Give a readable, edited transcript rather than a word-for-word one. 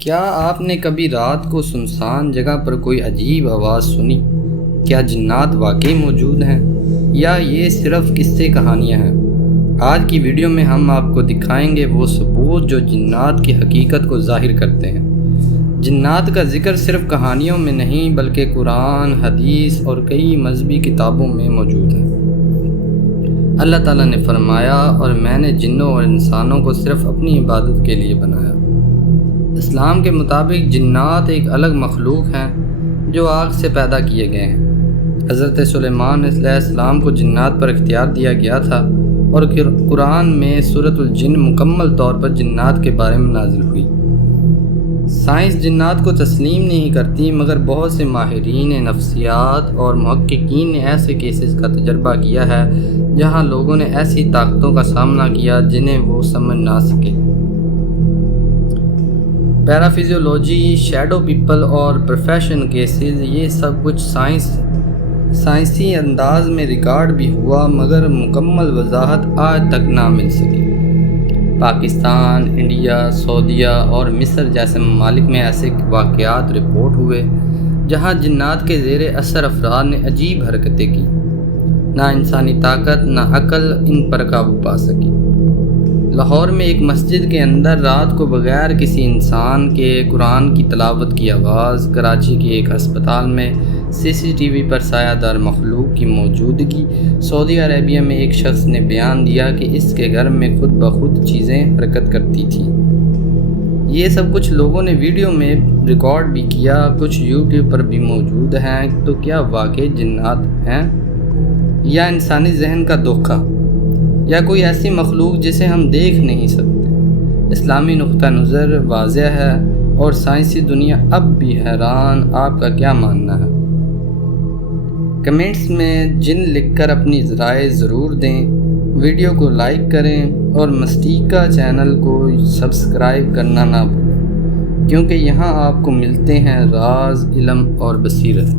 کیا آپ نے کبھی رات کو سنسان جگہ پر کوئی عجیب آواز سنی؟ کیا جنات واقعی موجود ہیں یا یہ صرف قصے کہانیاں ہیں؟ آج کی ویڈیو میں ہم آپ کو دکھائیں گے وہ ثبوت جو جنات کی حقیقت کو ظاہر کرتے ہیں۔ جنات کا ذکر صرف کہانیوں میں نہیں بلکہ قرآن، حدیث اور کئی مذہبی کتابوں میں موجود ہے۔ اللہ تعالیٰ نے فرمایا، اور میں نے جنوں اور انسانوں کو صرف اپنی عبادت کے لیے بنایا۔ اسلام کے مطابق جنات ایک الگ مخلوق ہیں جو آگ سے پیدا کیے گئے ہیں۔ حضرت سلیمان علیہ السلام کو جنات پر اختیار دیا گیا تھا اور قرآن میں سورۃ الجن مکمل طور پر جنات کے بارے میں نازل ہوئی۔ سائنس جنات کو تسلیم نہیں کرتی، مگر بہت سے ماہرین نفسیات اور محققین نے ایسے کیسز کا تجربہ کیا ہے جہاں لوگوں نے ایسی طاقتوں کا سامنا کیا جنہیں وہ سمجھ نہ سکے۔ پیرافزیولوجی، شیڈو پیپل اور پروفیشن کیسز، یہ سب کچھ سائنسی انداز میں ریکارڈ بھی ہوا، مگر مکمل وضاحت آج تک نہ مل سکی۔ پاکستان، انڈیا، سعودیہ اور مصر جیسے ممالک میں ایسے واقعات رپورٹ ہوئے جہاں جنات کے زیر اثر افراد نے عجیب حرکتیں کی۔ نہ انسانی طاقت نہ عقل ان پر قابو پا سکی۔ لاہور میں ایک مسجد کے اندر رات کو بغیر کسی انسان کے قرآن کی تلاوت کی آواز، کراچی کے ایک ہسپتال میں CCTV پر سایہ دار مخلوق کی موجودگی، سعودی عربیہ میں ایک شخص نے بیان دیا کہ اس کے گھر میں خود بخود چیزیں حرکت کرتی تھیں۔ یہ سب کچھ لوگوں نے ویڈیو میں ریکارڈ بھی کیا، کچھ YouTube پر بھی موجود ہیں۔ تو کیا واقعی جنات ہیں یا انسانی ذہن کا دھوکہ، یا کوئی ایسی مخلوق جسے ہم دیکھ نہیں سکتے؟ اسلامی نقطہ نظر واضح ہے اور سائنسی دنیا اب بھی حیران۔ آپ کا کیا ماننا ہے؟ کمنٹس میں جن لکھ کر اپنی رائے ضرور دیں، ویڈیو کو لائک کریں اور مسٹیکا چینل کو سبسکرائب کرنا نہ بھولیں، کیونکہ یہاں آپ کو ملتے ہیں راز، علم اور بصیرت۔